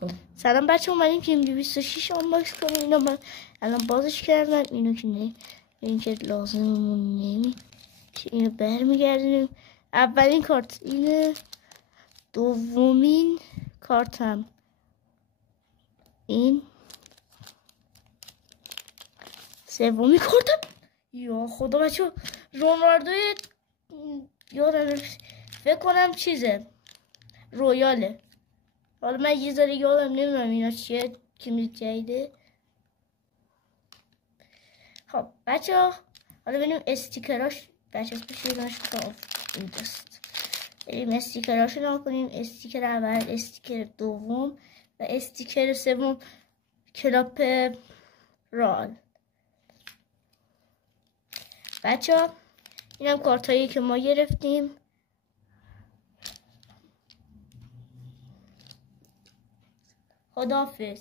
خب سلام بچه، اومدیم تیم 26 آنباکس کنیم. اینو من الان بازش کردم. اینو که نه، این که لازممون نمی که اینو برمیگردیم. اولین کارت اینه، دومین کارتم این، سومین کارتم یا خدا بچه رونالدو، یادم فکر کنم چیزه رویاله. حالا من یه ذره یادم نمیدونم اینا چیه، تیم جدیده. خب بچه ها حالا بریم استیکراش، بچه اسمش اینجاست. بریم استیکراش رو نام کنیم. استیکر اول، استیکر دوم و استیکر سوم کلاپ رال. بچه ها این هم کارت هایی که ما گرفتیم. خداحافظ.